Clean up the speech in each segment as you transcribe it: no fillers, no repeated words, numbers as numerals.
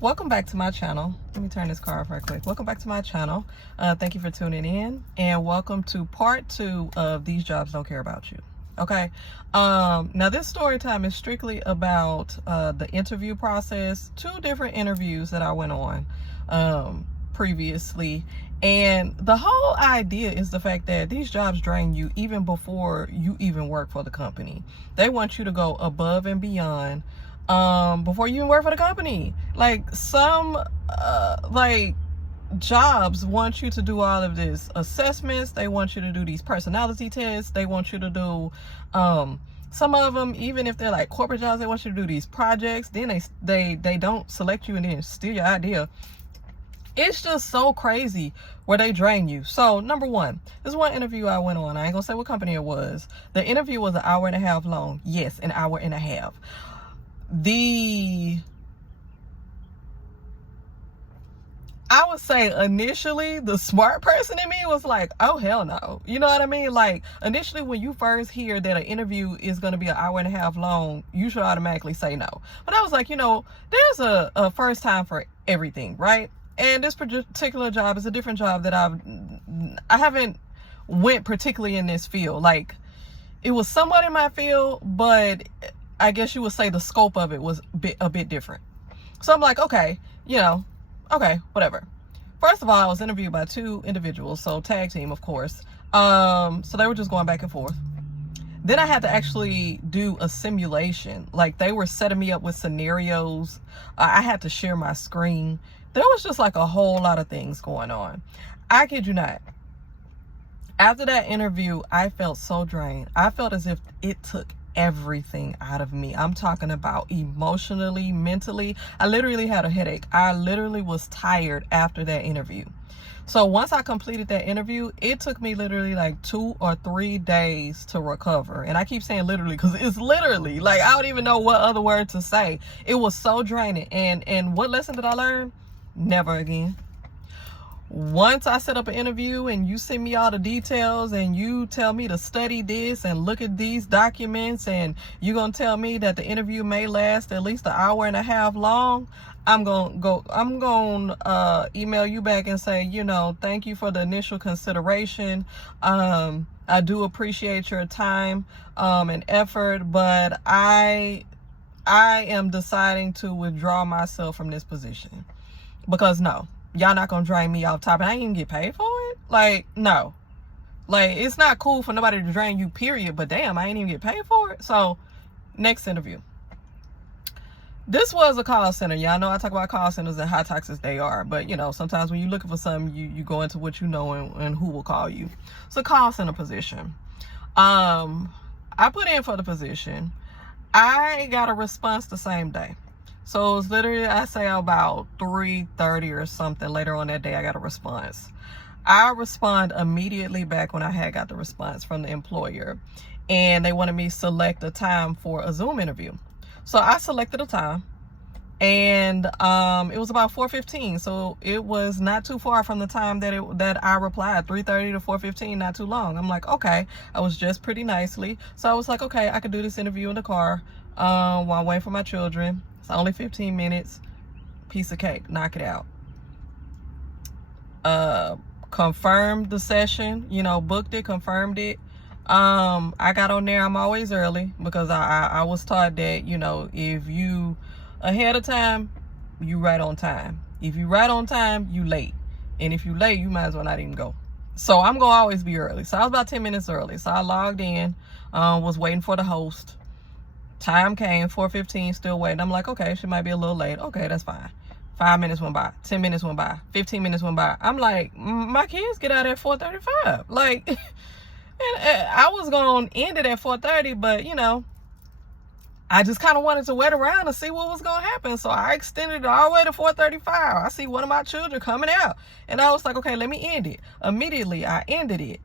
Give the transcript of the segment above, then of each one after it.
Welcome back to my channel. Let me turn this car off right quick. Welcome back to my channel. Thank you for tuning in, and welcome to part 2 of These Jobs Don't Care About You. Okay, now this story time is strictly about the interview process. 2 different interviews that I went on previously, and the whole idea is the fact that these jobs drain you even before you even work for the company. They want you to go above and beyond before you even work for the company. Like some jobs want you to do all of this assessments. They want you to do these personality tests. They want you to do some of them, even if they're like corporate jobs, they want you to do these projects. Then they don't select you and then steal your idea. It's just so crazy where they drain you. So number one, this one interview I went on, I ain't gonna say what company it was. The interview was an hour and a half long. Yes, an hour and a half. I would say initially the smart person in me was like, oh hell no. You know what I mean? Like initially when you first hear that an interview is going to be an hour and a half long, you should automatically say no. But I was like, there's a first time for everything, right? And this particular job is a different job that I haven't went particularly in this field. Like it was somewhat in my field, but I guess you would say the scope of it was a bit different. So I'm like, okay, okay, whatever. First of all, I was interviewed by 2 individuals, so tag team, of course. So they were just going back and forth. Then I had to actually do a simulation. Like they were setting me up with scenarios. I had to share my screen. There was just like a whole lot of things going on. I kid you not. After that interview, I felt so drained. I felt as if it took everything out of me. I'm talking about emotionally, mentally. I literally had a headache. I literally was tired after that interview. So once I completed that interview, it took me literally like 2 or 3 days to recover. And I keep saying literally because it's literally like I don't even know what other word to say. It was so draining. And what lesson did I learn? Never again. Once I set up an interview and you send me all the details and you tell me to study this and look at these documents and you're going to tell me that the interview may last at least an hour and a half long, I'm going to email you back and say, thank you for the initial consideration. I do appreciate your time and effort, but I am deciding to withdraw myself from this position because no. Y'all not gonna drain me off top and I ain't even get paid for it. Like, no. Like, it's not cool for nobody to drain you, period. But damn, I ain't even get paid for it. So, next interview. This was a call center. Y'all know I talk about call centers and how toxic they are. But, sometimes when you're looking for something, you go into what you know and who will call you. It's a call center position. I put in for the position. I got a response the same day. So it was literally, I say about 3:30 or something later on that day, I got a response. I respond immediately back when I had got the response from the employer. And they wanted me to select a time for a Zoom interview. So I selected a time. And it was about 4:15. So it was not too far from the time that I replied. 3:30 to 4:15, not too long. I'm like, okay. I was dressed pretty nicely. So I was like, okay, I could do this interview in the car while I'm waiting for my children. It's only 15 minutes. Piece of cake. Knock it out. Confirmed the session. Booked it, confirmed it. I got on there. I'm always early because I was taught that, if you ahead of time, you right on time. If you right on time, you late. And if you late, you might as well not even go. So I'm going to always be early. So I was about 10 minutes early. So I logged in, was waiting for the host. Time came, 4:15, still waiting. I'm like, okay, she might be a little late. Okay, that's fine. 5 minutes went by, 10 minutes went by, 15 minutes went by. I'm like, my kids get out at 4:35. Like, and I was going to end it at 4:30, but, I just kind of wanted to wait around and see what was going to happen. So I extended it all the way to 4:35. I see one of my children coming out. And I was like, okay, let me end it. Immediately, I ended it.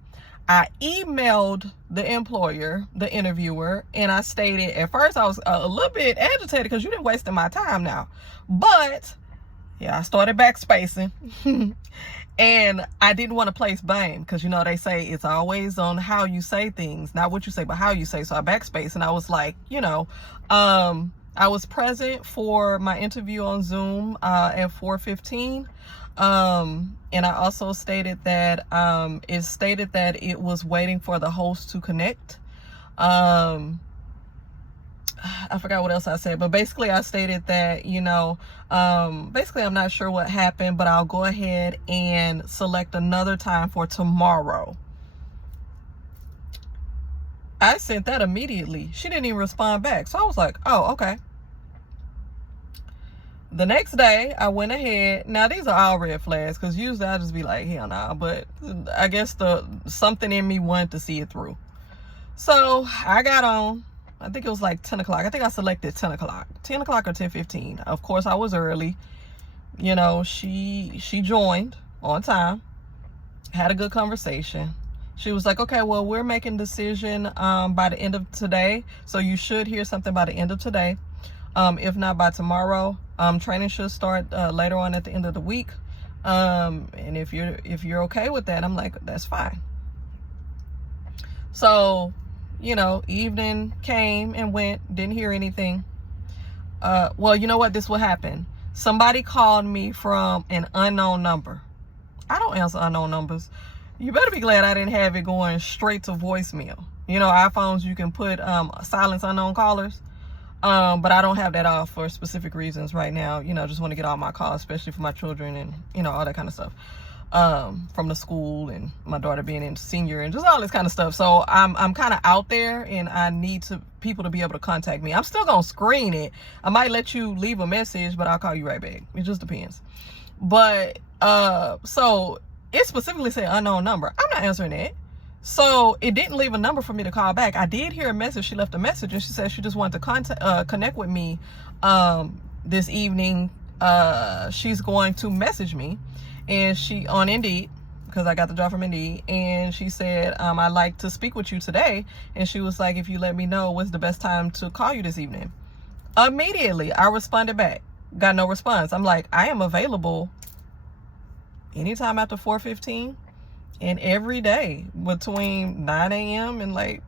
I emailed the employer, the interviewer, and I stated, at first I was a little bit agitated because you didn't waste my time now. But, yeah, I started backspacing. And I didn't want to place blame because, they say it's always on how you say things, not what you say, but how you say. So I backspaced and I was like, I was present for my interview on Zoom at 4:15. And I also stated that it was waiting for the host to connect. I forgot what else I said, but basically I stated that, basically I'm not sure what happened, but I'll go ahead and select another time for tomorrow. I sent that immediately. She didn't even respond back. So I was like, oh, okay. The next day, I went ahead. Now, these are all red flags, because usually I'll just be like, hell nah. But I guess something in me wanted to see it through. So I got on. I think it was like 10 o'clock. I think I selected 10 o'clock. 10 o'clock or 10:15. Of course, I was early. She joined on time. Had a good conversation. She was like, okay, well, we're making a decision by the end of today. So you should hear something by the end of today. If not by tomorrow. Training should start later on at the end of the week. And if you're okay with that, I'm like, that's fine. So, evening came and went, didn't hear anything. Well, you know what? This will happen. Somebody called me from an unknown number. I don't answer unknown numbers. You better be glad I didn't have it going straight to voicemail. iPhones, you can put silence unknown callers. But I don't have that off for specific reasons right now. Just want to get all my calls, especially for my children and, all that kind of stuff. From the school and my daughter being in senior and just all this kind of stuff. So I'm kind of out there and I need people to be able to contact me. I'm still going to screen it. I might let you leave a message, but I'll call you right back. It just depends. But, so it specifically said unknown number. I'm not answering that. So it didn't leave a number for me to call back. I did hear a message. She left a message and she said she just wanted to connect with me this evening. She's going to message me, and she on Indeed, because I got the job from Indeed, and she said, I'd like to speak with you today. And she was like, if you let me know what's the best time to call you this evening. Immediately, I responded back. Got no response. I'm like, I am available anytime after 4:15. And every day between 9 a.m. and 8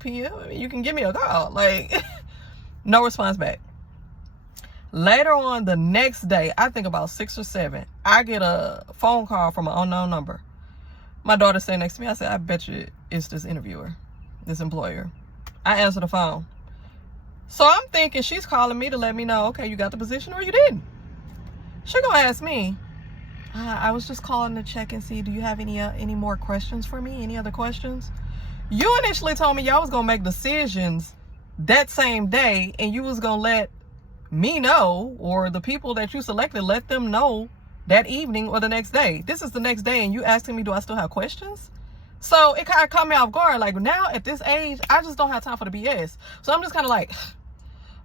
p.m. I mean, you can give me a call. No response back. Later on the next day, I think about 6 or 7, I get a phone call from an unknown number. My daughter sitting next to me. I said, I bet you it's this interviewer, this employer. I answer the phone. So I'm thinking she's calling me to let me know, okay, you got the position or you didn't. She gonna ask me, I was just calling to check and see, do you have any more questions for me? Any other questions? You initially told me y'all was going to make decisions that same day, and you was going to let me know, or the people that you selected, let them know that evening or the next day. This is the next day, and you asking me, do I still have questions? So it kind of caught me off guard. Now at this age, I just don't have time for the BS. So I'm just kind of like,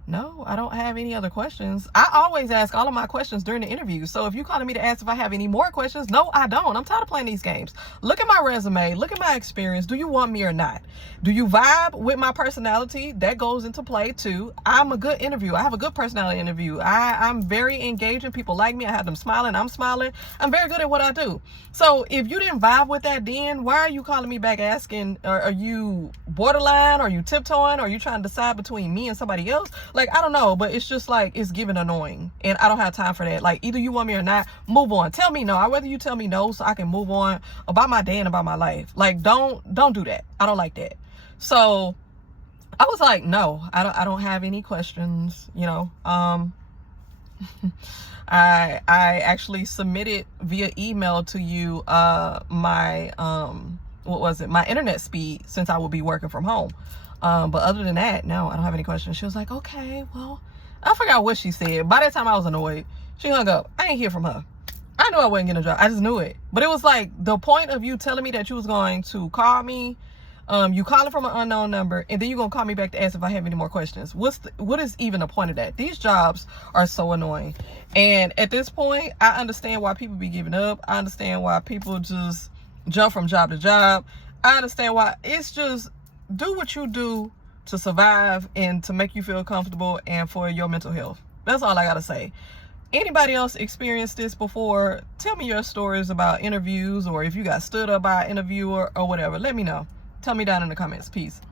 no, I don't have any other questions. I always ask all of my questions during the interview. So if you're calling me to ask if I have any more questions, no, I don't. I'm tired of playing these games. Look at my resume. Look at my experience. Do you want me or not? Do you vibe with my personality? That goes into play too. I'm a good interviewer. I have a good personality interview. I'm very engaging. People like me. I have them smiling. I'm smiling. I'm very good at what I do. So if you didn't vibe with that, then why are you calling me back asking, are you borderline? Are you tiptoeing? Are you trying to decide between me and somebody else? I don't know, but it's just it's giving annoying, and I don't have time for that. Either you want me or not, move on. Tell me no. I'd rather you tell me no so I can move on about my day and about my life. Don't do that. I don't like that. So I was like, no, I don't have any questions. I actually submitted via email to you my my internet speed, since I will be working from home. But other than that, no, I don't have any questions. She was like, okay, well, I forgot what she said. By that time I was annoyed. She hung up. I ain't hear from her. I knew I wasn't getting a job. I just knew it. But it was the point of you telling me that you was going to call me. You calling from an unknown number, and then you're going to call me back to ask if I have any more questions. What is even the point of that? These jobs are so annoying. And at this point, I understand why people be giving up. I understand why people just jump from job to job. I understand why. It's just, do what you do to survive and to make you feel comfortable and for your mental health. That's all I gotta say. Anybody else experienced this before? Tell me your stories about interviews, or if you got stood up by an interviewer or whatever. Let me know. Tell me down in the comments. Peace.